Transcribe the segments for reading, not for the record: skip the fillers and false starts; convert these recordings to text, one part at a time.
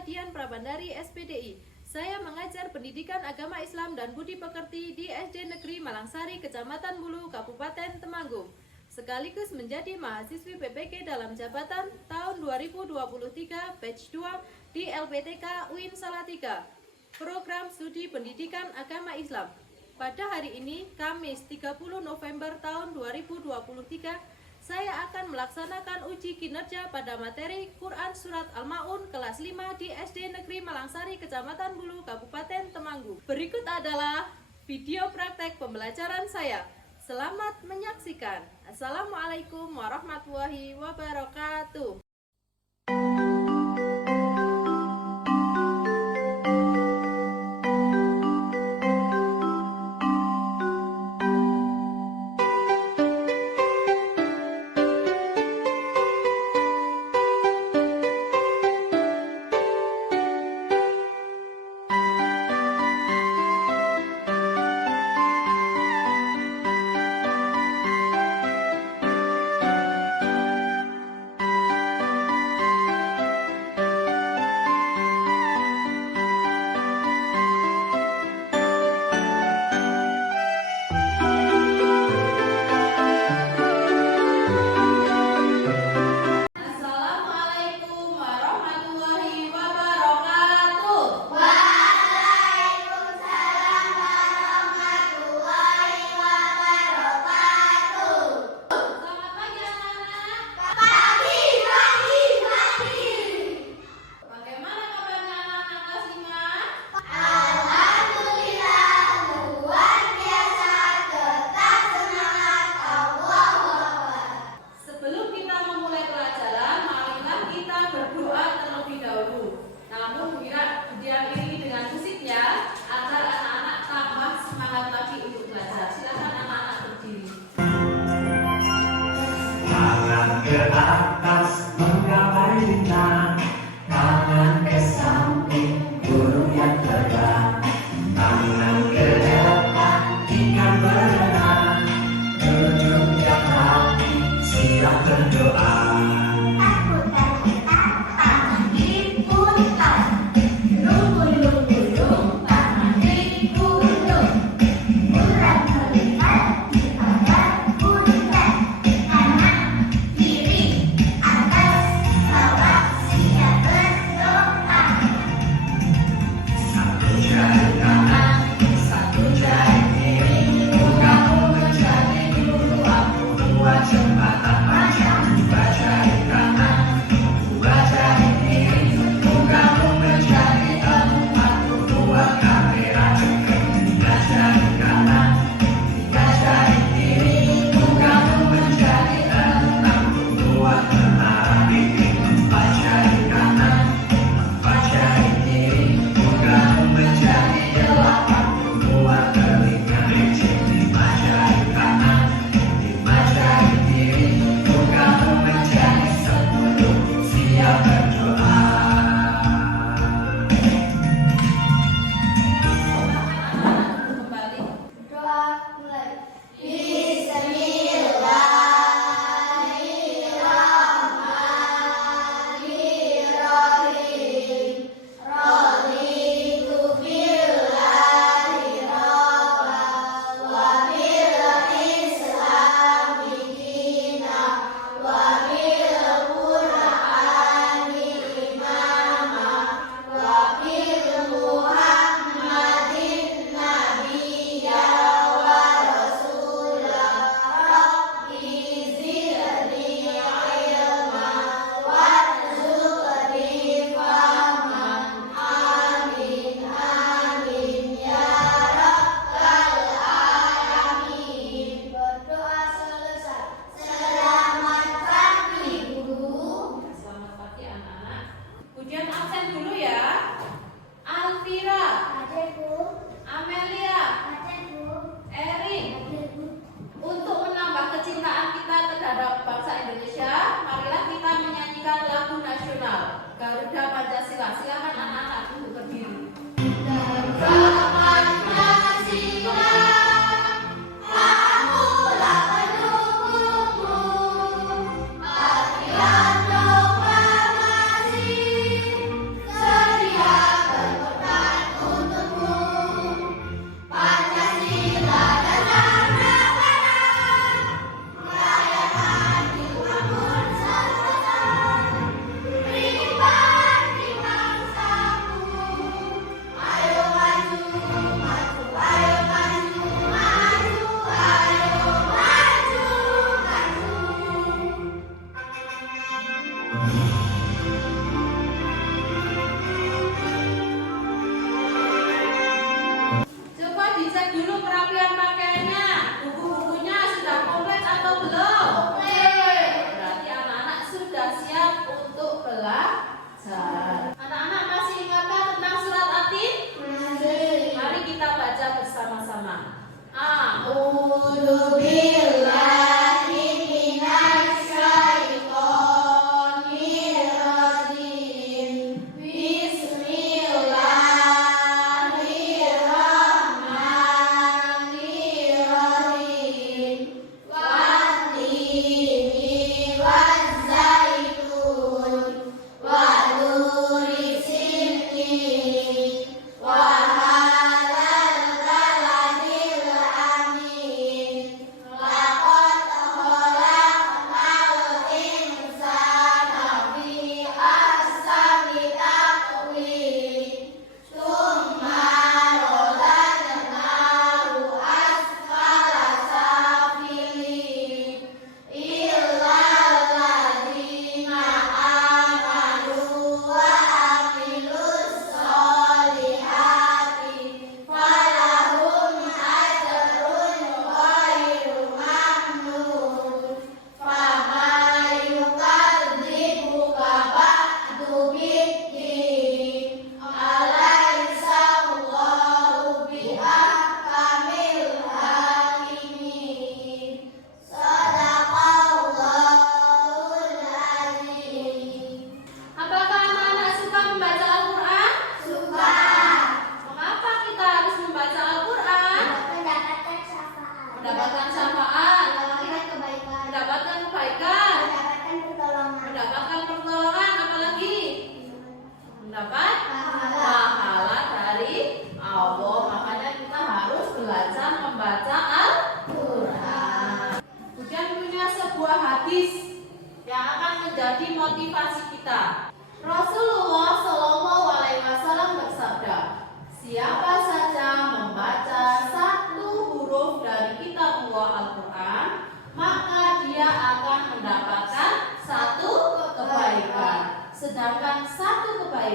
Nama Dian Prabandari, SPDI. Saya mengajar pendidikan agama Islam dan budi pekerti di SD Negeri Malangsari, Kecamatan Bulu, Kabupaten Temanggung. Sekaligus menjadi mahasiswi PPK dalam jabatan tahun 2023 batch 2 di LPTK UIN Salatiga, Program Studi Pendidikan Agama Islam. Pada hari ini, Kamis 30 November tahun 2023, saya akan melaksanakan uji kinerja pada materi Quran Surat Al-Ma'un kelas 5 di SD Negeri Malangsari, Kecamatan Bulu, Kabupaten Temanggung. Berikut adalah video praktek pembelajaran saya. Selamat menyaksikan. Assalamualaikum warahmatullahi wabarakatuh.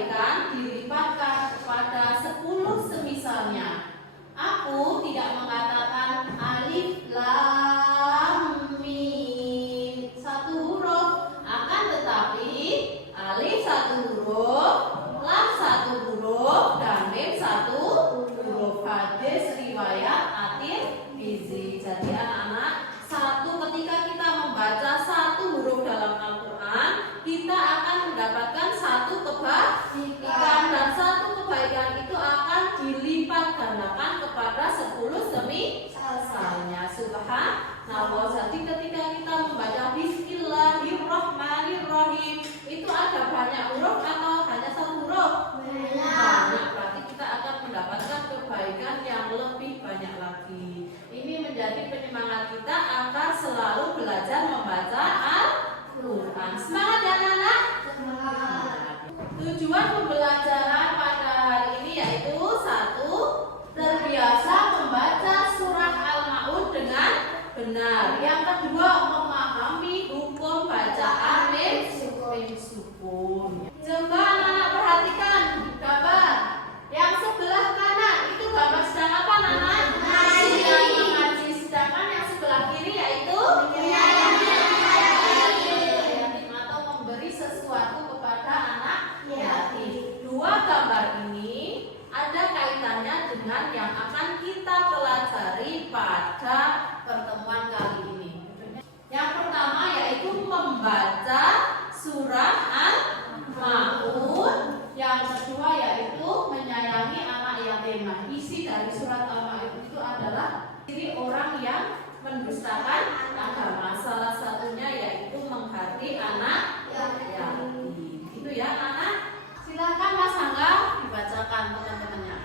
kebaikan dilipatkan kepada 10 semisalnya. Aku tidak mengatakan alif lam mim satu huruf, akan tetapi alif satu huruf, lam satu huruf, dan mim satu huruf. Hadis riwayat At-Tirmizi. Jadi anak-anak, ketika kita membaca satu huruf dalam Al-Quran, kita akan mendapatkan satu kebaikan, dan satu kebaikan itu akan dilipat gandakan kepada 10 semisalnya. Subhanallah. Jadi ketika kita membaca Bismillahirrahmanirrahim, itu ada banyak huruf atau hanya satu huruf? Banyak. Berarti kita akan mendapatkan kebaikan yang lebih banyak lagi. Ini menjadi penyemangat kita agar selalu belajar membaca Al-Quran. Semangat ya anak-anak? Tujuan pembelajaran pada hari ini yaitu 1. Terbiasa membaca surah Al-Ma'un dengan benar. Yang kedua, memahami hukum bacaan mim sukun. Coba anak-anak perhatikan gambar yang sebelah kanan itu gambar sedang apa anak-anak? Mengaji. Sedangkan yang sebelah kiri yaitu yatim atau memberi sesuatu kepada anak yatim. Dua gambar ini ada kaitannya dengan yang akan kita pelajari pada pertemuan kali ini. Yang pertama yaitu membaca surah Al-Ma'un. Yang kedua yaitu menyayangi anak yatim. Nah, isi dari surat Al-Ma'un itu adalah ciri orang yang mendustakan agama. Salah satunya yaitu menghati anak yatim. Itu ya anak. Silakan Mas Angga dibacakan teman-temannya.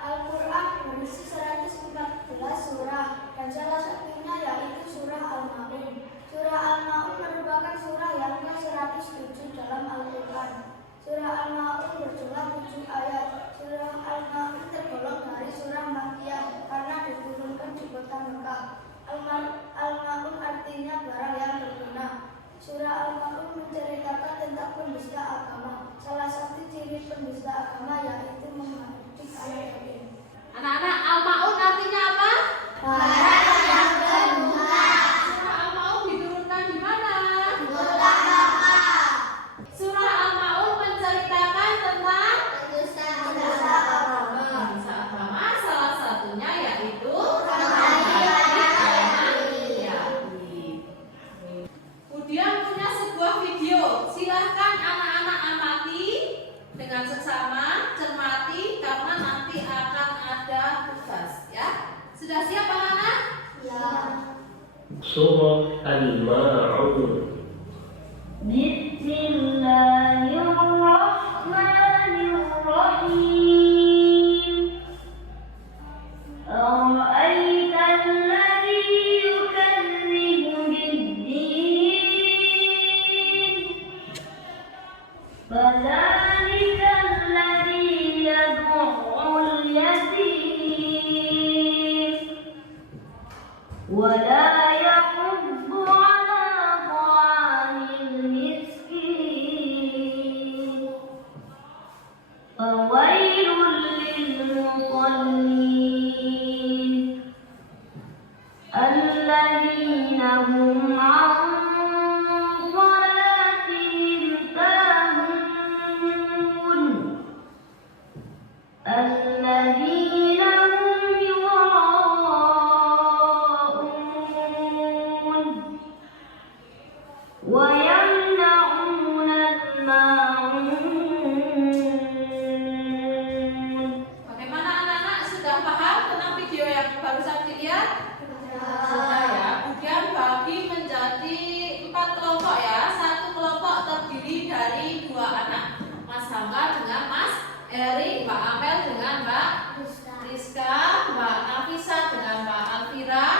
Al-Quran berisi 114 surah dan salah satunya yaitu surah Al-Ma'un. Surah Al-Ma'un merupakan surah yang ke-107 dalam Al-Quran. Surah Al-Ma'un berjumlah 7 ayat. Surah Al-Ma'un tergolong dari surah Makkiyah karena diturunkan di kota Mekah. Al-Ma'un artinya barang yang berguna. Surah Al-Ma'un menceritakan tentang pendusta agama. Salah satu ciri pendusta agama yaitu menghardik anak yatim. Anak-anak, Al-Ma'un artinya apa? Barang yang berguna. Surah Al-Ma'un diturunkan di mana? Di kota Mekah. Surah Al-Ma'un menceritakan tentang Pendusta agama. pendusta agama. Salah satunya yaitu Kemudian punya sebuah video. Silahkan anak-anak amati dengan seksama, cermati karena nanti akan ada tugas ya. Sudah siap anak-anak? Ya. Surah Al-Ma'un. Bismillahirrahmanirrahim. أرأيت الذي يكذب بالدين فذلك الذي يدع اليتيم ولا يحض على طعام المسكين فويل للمصلين الذين هم عن صلاتهم ساهون الذين هم يراءون ويمنعون الماعون. Bagaimana anak-anak, sudah paham tentang video yang barusan dilihat? Sudah ya. Kemudian bagi menjadi 4 kelompok ya. Satu kelompok terdiri dari 2 anak, Mas Hangga dengan Mas Eri, Mbak Amel dengan Mbak Rizka, Mbak Nafisa dengan Mbak Alfira,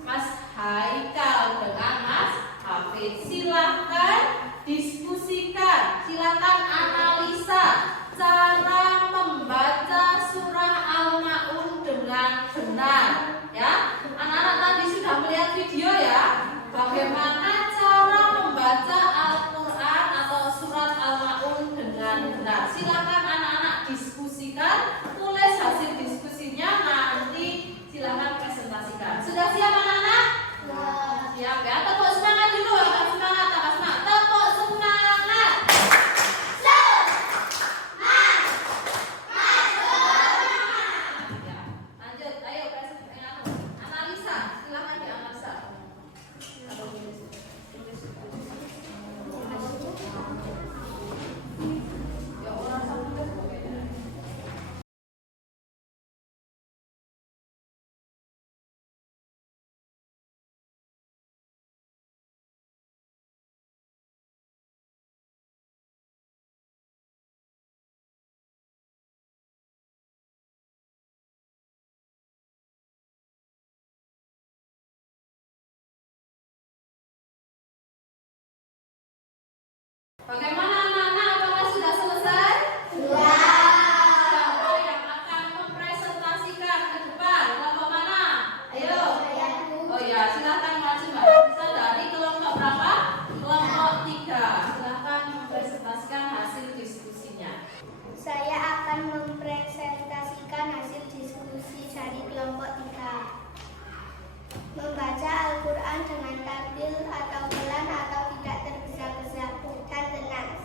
Mas Haikal dengan Mas Hafid. Silahkan diskusikan, silahkan analisa cara membaca surah Al-Ma'un dengan benar ya. Anak-anak tadi sudah melihat video ya, bagaimana cara membaca Al-Quran atau surat Al-Ma'un dengan benar. silakan anak-anak diskusikan, tulis hasil diskusinya, nanti silakan presentasikan. Sudah siap anak-anak? Siap ya, tepuk semangat dulu, tambah semangat, tambah semangat, tepuk semangat. Ya, lanjut, ayo analisa, silakan dianalisa. Ya orang sampai bagaimana anak-anak? Apakah sudah selesai? Siapa yang akan mempresentasikan ke depan? Kelompok mana? Ayo. Oh ya, silakan maju Mbak. Bisa dari kelompok berapa? Kelompok 3. Silakan mempresentasikan hasil diskusinya. Saya akan mempresentasikan hasil diskusi dari kelompok 3. Membaca Al-Quran dengan tartil atau pelan atau tidak tergesa-gesa dan tenang.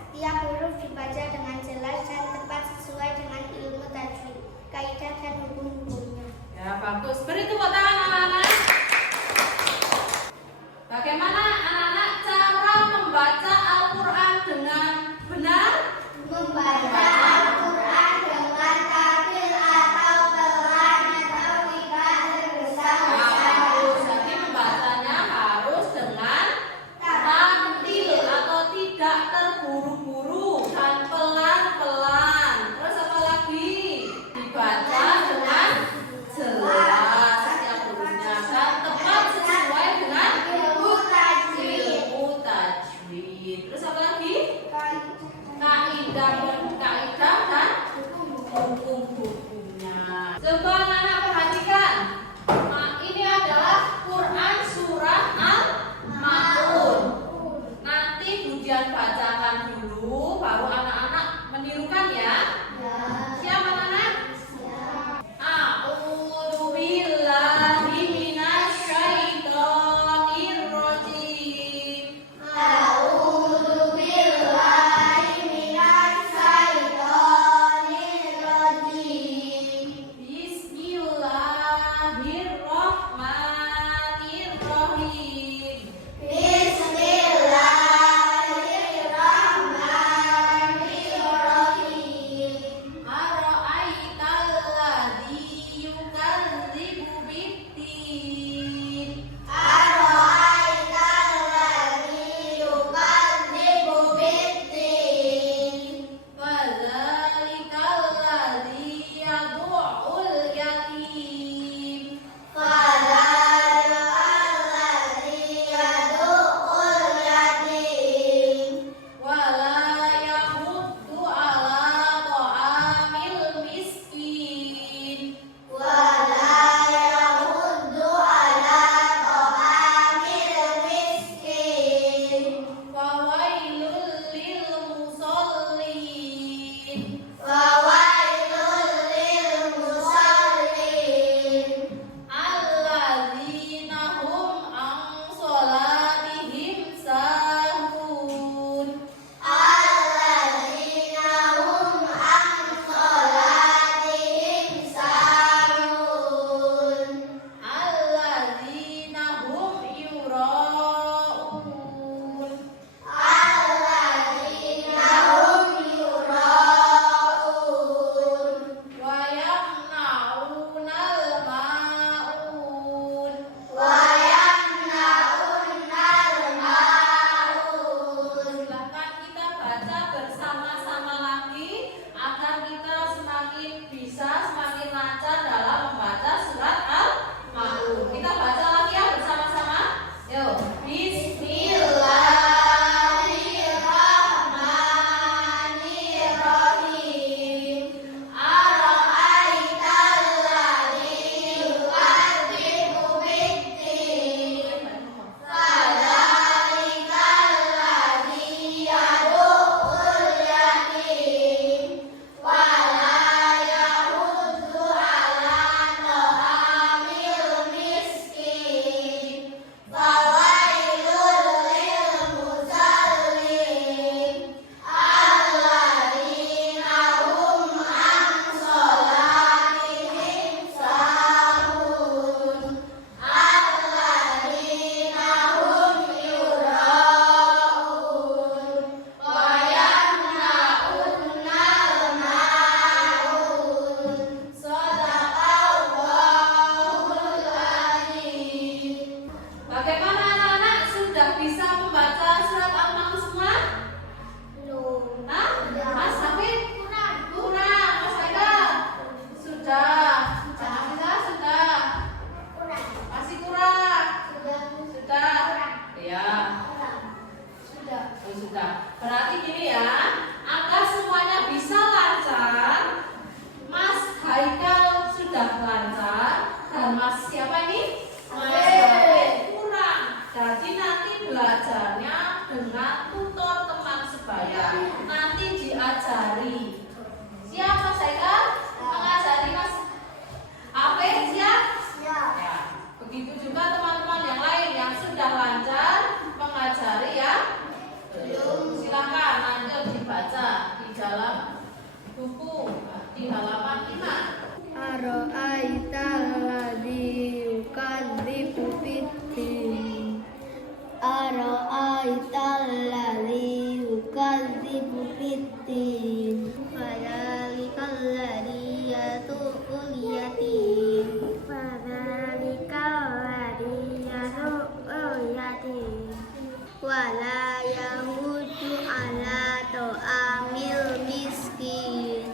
di halaman 5. Ara'aital ladzi yukadzibu biddin. Ara'aital ladzi yukadzibu biddin. Fadzalikal ladzi yad'ul yatim. Fadzalikal ladzi yad'ul yatim. Wala yahudu ala ta'amil miskin.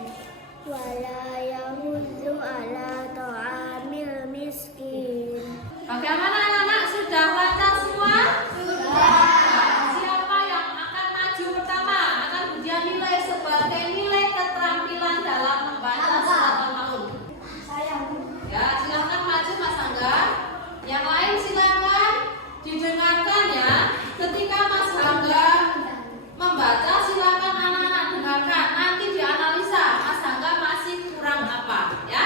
Wala yahudu ala ta'amil miskin. Bagaimana anak-anak, sudah lancar semua? Sudah. Siapa yang akan maju pertama? Akan ujian nilai sebagai nilai keterampilan dalam membaca surat Al-Maun. Saya. Ya, silakan maju Mas Angga. Yang lain silakan didengarkan ya. Ketika Mas Angga membaca, silakan anak-anak dengarkan. Nanti dianalisa Mas Angga masih kurang apa, ya.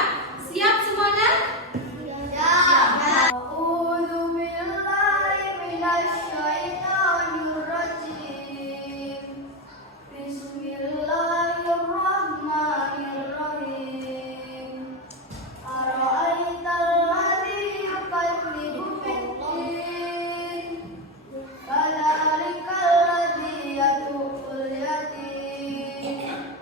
Siap semuanya? A'udzu billahi minasy syaithanir rajim. Bismillahirrahmanirrahim. Ara'aital ladzi yukadzibu biddin. Fadzalikal ladzi yad'ul yatim.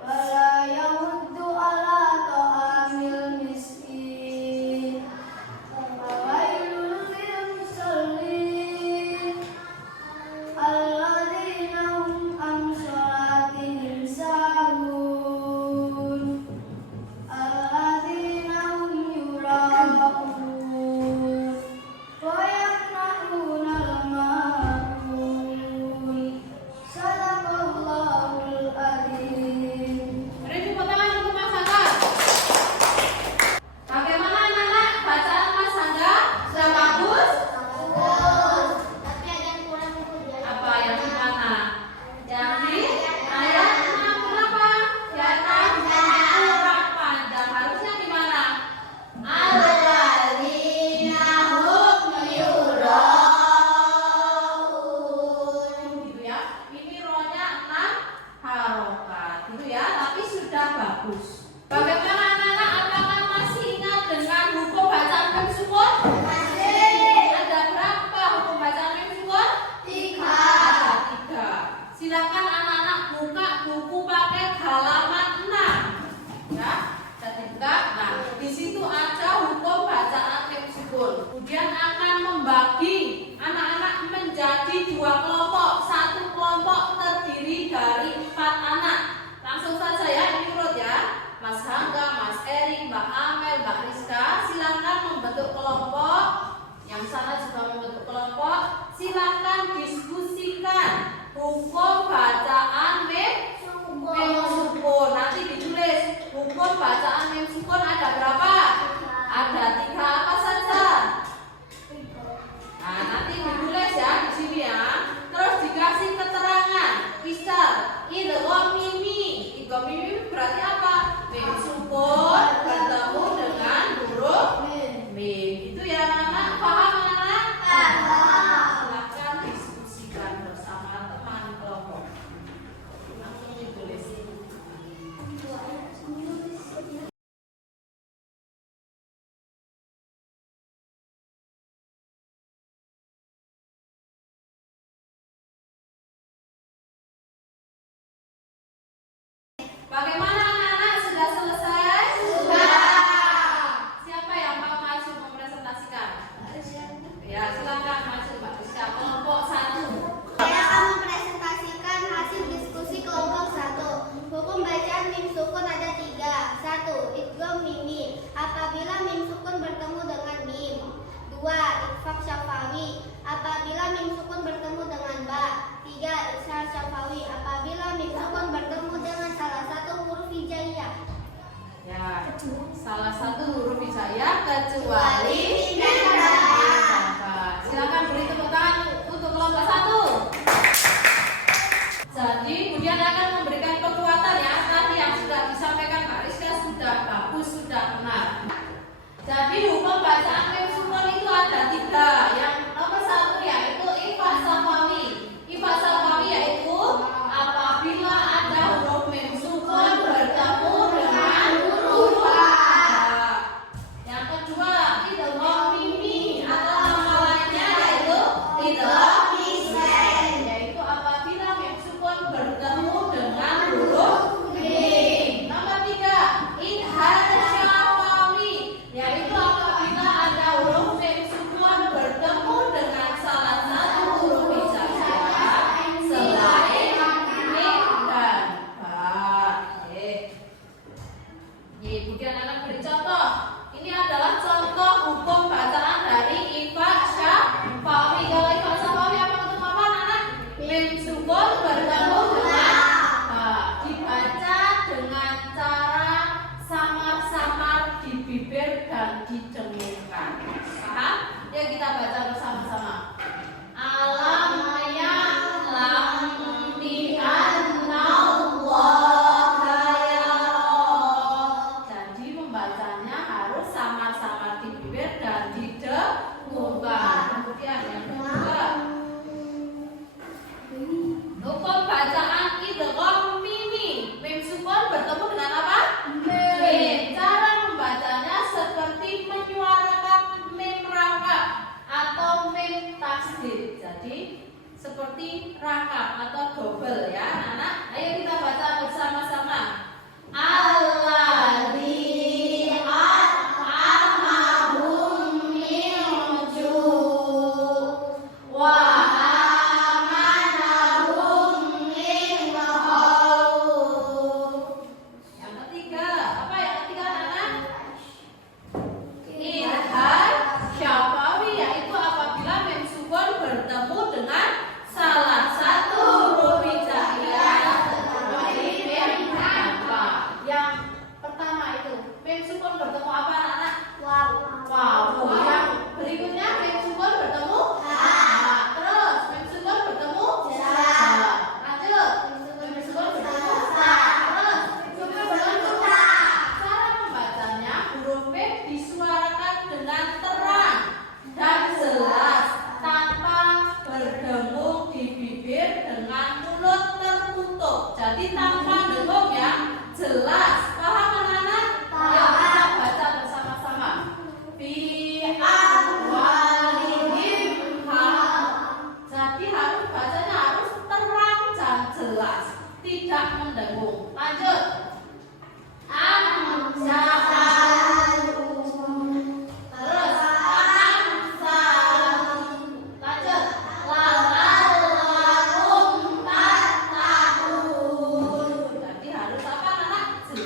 Wala yahuddu ala ta'amil miskin. Fawailul lil musallin. Alladzina hum an sholatihim sahun. Alladzina hum yura'un. Wa yamna'unal ma'un. Sadaqallahul adzim. Beri tepuk tangan untuk Mas Angga. Bagaimana anak-anak, bacaan Mas Angga? Sudah bagus? Tapi ada yang kurang Apa yang di mana? Yang di ayat 6 berapa? Di ayat 6 kurang panjang. Harusnya di mana? Alladzina hum yura'un. Gitu ya. Ini rohnya 6 harokat. Gitu ya, tapi sudah bagus. Bagaimana anak-anak? Apakah masih ingat dengan hukum bacaan mem sukun? Ada berapa hukum bacaan mem sukun? 3. Ada 3. Silakan anak-anak buka buku paket halaman 6. Ya, ketika di situ ada hukum bacaan mem sukun. Kemudian akan membagi anak-anak menjadi 2 kelompok. Satu kelompok terdiri dari 4 anak. Langsung saja ya, ini urut ya. Mas Hangga, Mas Eri, Mbak Amel, Mbak Rizka, silakan membentuk kelompok. Yang sana juga membentuk kelompok. Silakan diskusikan hukum bacaan mem sukun. Nanti ditulis hukum bacaan mem sukun ada berapa? Ada 3 apa saja? Nah, nanti ditulis ya di sini ya. Terus dikasih keterangan. Misal, idgham mimi. Idgham mimi berarti apa? Mem sukun bertemu dengan huruf mim. Gitu ya anak-anak. Paham anak-anak? Silakan diskusikan bersama teman kelompok. Langsung ditulis. Bagaimana anak-anak, sudah selesai? Sudah. Siapa yang mau maju mempresentasikan? Ya, silakan maju Mbak Rizka. Kelompok 1. Saya akan mempresentasikan hasil diskusi kelompok 1. Hukum bacaan mim sukun ada 3. 1. Idgham mimi. Apabila mim sukun bertemu dengan mim. 2. Ikhfa syafawi. Apabila mim sukun bertemu dengan ba. 3. Ishar syafawi. Apabila mim sukun bertemu dengan salah satu huruf hijaiyah. Ya, salah satu huruf hijaiyah kecuali Mim. Silakan beri tepuk tangan untuk kelompok 1. Jadi kemudian akan memberikan penguatan ya. Tadi yang sudah disampaikan Kak Rizka sudah bagus, sudah benar. Jadi hukum bacaan mem sukun itu ada 3. Yang nomor 1 yaitu ikhfa syafawi. Ikhfa syafawi yaitu apabila ada huruf mem sukun bertemu dengan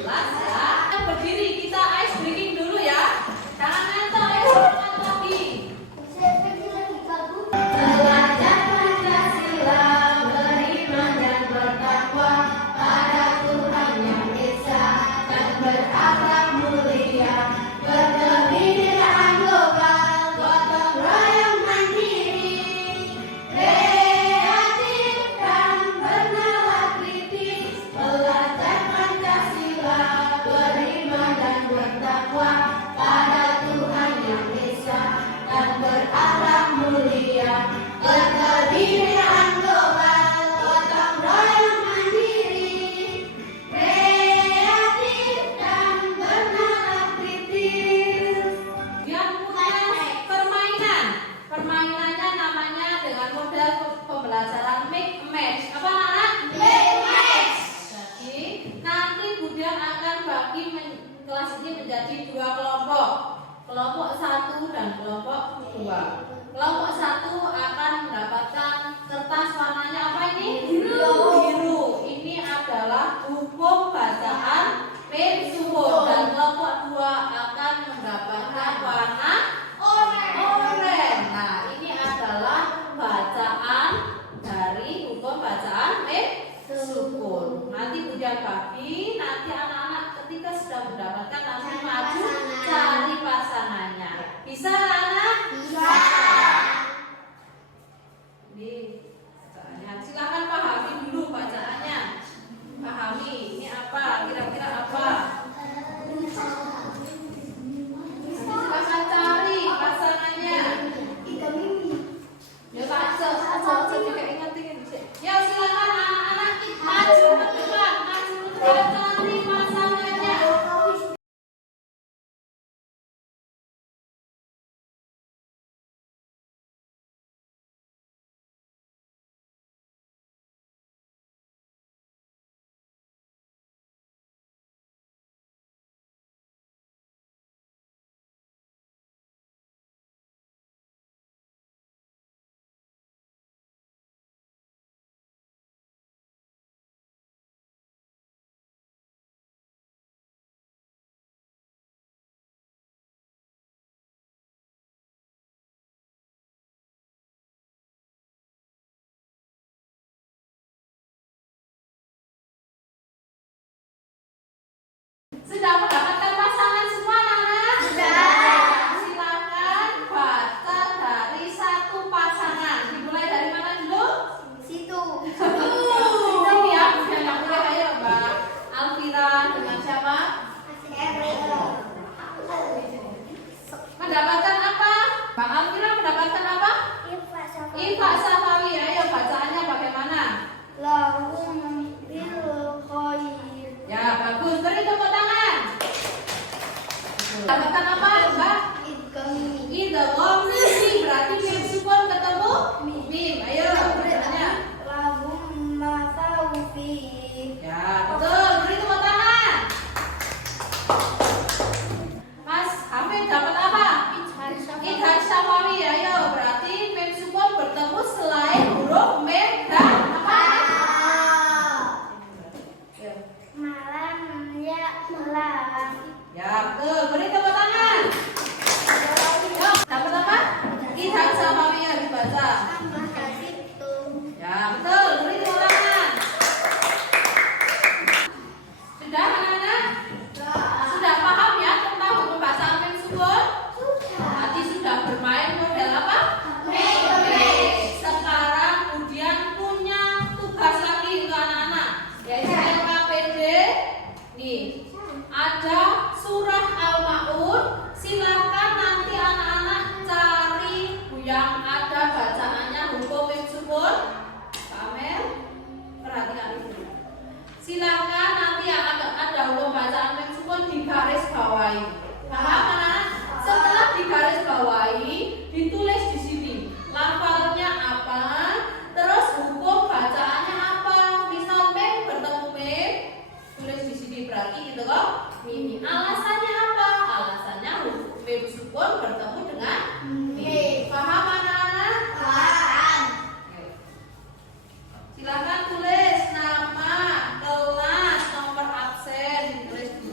Jelas ya. Kita berdiri, kita ice breaking dulu ya. Jangan ngantuk, ayo semangat lagi. Belajar Pancasila, beriman dan bertakwa pada Tuhan Yang Esa dan berakhlak mulia, berkebinekaan global, gotong royong mandiri, kreatif dan bernalar kritis. Belajar Pancasila, beriman dan bertakwa pada Tuhan Yang Esa dan berakhlak mulia, berkebinekaan global, gotong royong mandiri, kreatif dan bernalar kritis. Yang punya permainan. Permainannya namanya dengan model pembelajaran make match. Apa anak? Make match. Jadi nanti Budian akan bagi kelas ini menjadi dua kelompok. Kelompok 1 dan kelompok 2. Kelompok 1 akan mendapatkan kertas warnanya apa ini? Biru. Ini adalah hukum bacaan mim sukun, dan kelompok 2 akan mendapatkan warna oranye. Nah, ini adalah bacaan dari hukum bacaan mim sukun. Nanti Budian bagi, nanti anak-anak ketika sudah mendapatkan langsung maju cari pasangannya. Bisa anak? Bisa. Ini bacaannya. Silakan pahami dulu bacaannya. Pahami ini apa? Kira-kira apa? Silakan cari pasangannya. Ya baca juga ingat-ingat. Ya silakan anak-anak maju ke depan, cari pasangannya. Sudah mendapatkan pasangan semua anak? Sudah. Silakan baca dari satu pasangan. Dimulai dari mana dulu? Situ. Sini ya, bukan yang boleh. Ayo Mbak Alvira dengan siapa? Mendapatkan apa? Mbak Alvira mendapatkan apa? Infak Safawi. Ayo bacaannya bagaimana? Lahum bil khair. Ya bagus. Beri tepuk tangan. Mendapatkan apa Mbak? Idgham mim, berarti mim sukun ketemu mim. Ayo bacaannya. Lahum mafaufi. Ya betul. Beri tepuk tangan. Mas Hamid dapat apa? Idgham Safawi. Ayo berarti mim sukun bertemu selain huruf mim dan apa? Ya. Malam ya malam. Ya betul. Beri tepuk tangan. Yuk, dapat apa? Idgham Safawi yang dibaca. Sama situ. Ya betul. Beri tepuk tangan. Sudah anak-anak? Sudah paham ya tentang hukum bacaan mim sukun? Tadi sudah bermain model apa? Make. Sekarang Budian punya tugas lagi untuk anak-anak, yaitu LKPD. Nih, ada surah Al-Maun. Silahkan nanti anak-anak cari yang ada bacaannya hukum mim sukun. Pak Amel, perhatikan itu. Silakan nanti yang ada hukum bacaan mim sukun di garis bawahi. Paham anak? Setelah di garis bawahi, ditulis di sini lafalnya apa, terus hukum bacaannya apa. Misal mim bertemu mim, tulis di sini berarti gitu kok. Mim. Alasannya apa? Alasannya mim sukun bertemu dengan mim. Paham anak-anak? Paham. Oke. Silakan tulis nama, kelas, nomor absen, tulis di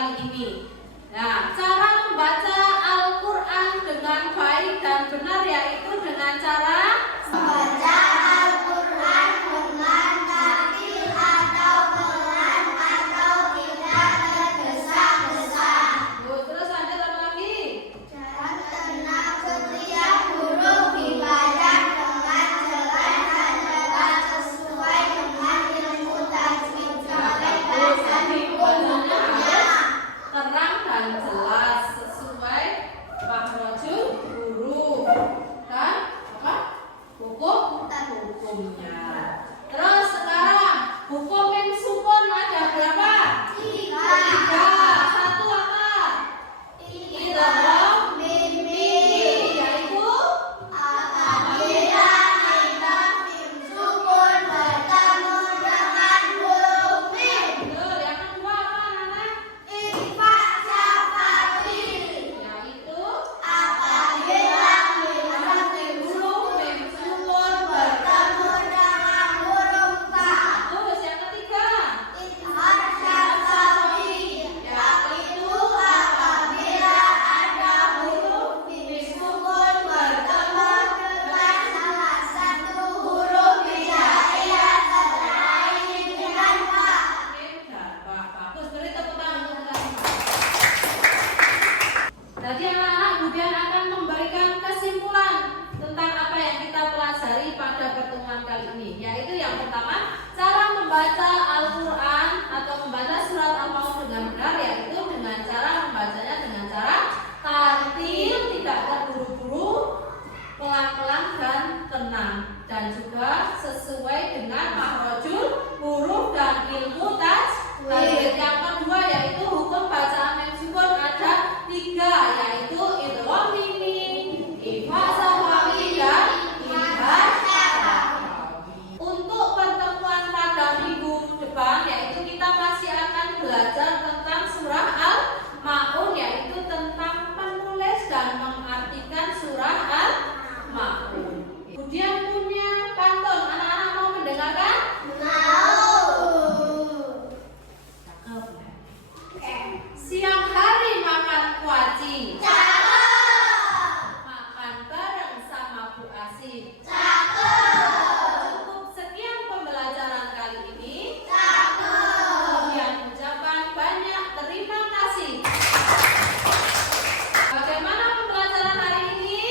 kali ini. Nah, cara membaca Al-Quran dengan baik dan benar yaitu dengan cara Membaca Al-Quran dengan tartil atau pelan atau tidak tergesa-gesa. Terus lanjut apa lagi? Dan tenang setiap huruf dibaca dengan jelas dan tepat sesuai dengan ilmu tajwid sampai bahasa hukumnya. Terang dan jelas sesuai makhrajul huruf dan apa? Hukumnya. Terus sekarang hukum mim sukun ada berapa? 3. Satu apa? Idgham Mimpi yaitu apabila idah mim sukun bertemu dengan huruf mim. betul. Yang kedua apa anak? Ikhfa syafaqi Yaitu apabila idah mim sukun bertemu dengan huruf ta. terus yang ketiga Izhar syafaqi yaitu apabila ada huruf mim sukun bertemu dengan salah satu huruf hijaiyah selain dengan fa. bagus. Beri tepuk tangan untuk kalian. Jadi anak-anak kemudian akan memberikan kesimpulan tentang apa yang kita pelajari pada pertemuan kali ini, yaitu yang pertama cara membaca Al-Quran atau membaca surat Al-Maun dengan benar, yaitu dengan cara membacanya dengan cara tartil, tidak terburu-buru, pelan-pelan dan tenang, dan juga sesuai dengan makhrajul huruf dan ilmu tajwid. Yang kedua yaitu hukum bacaan mim sukun ada 3, yaitu idgham mimi, ikhfa syafaqi dan izhar syafaqi. Untuk pertemuan pada minggu depan yaitu kita masih akan belajar tentang surah Al-Maun, yaitu tentang menulis dan mengartikan surah Al-Maun. Kemudian punya pantun, anak-anak mau mendengarkan? Siang hari makan kuaci, makan bareng sama Bu Asih. Cukup sekian pembelajaran kali ini. Kemudian ucapan banyak terima kasih. Bagaimana pembelajaran hari ini?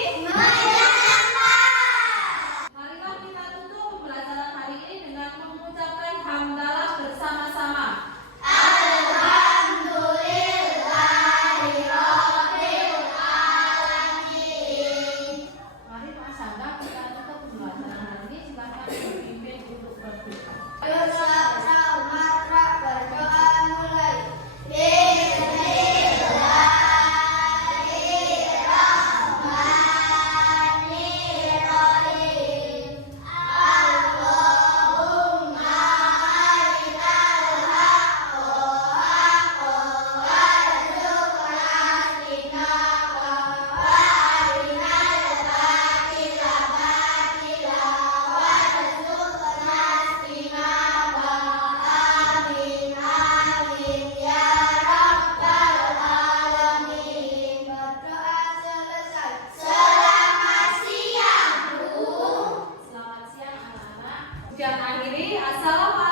Marilah kita tutup pembelajaran hari ini dengan mengucapkan hamdalah bersama-sama. Mari Pak Sangga kita tutup pembelajaran hari ini. Silakan berpimpin untuk berdoa. Selamat siang anak-anak. Hujan akhiri. Assalamualaikum.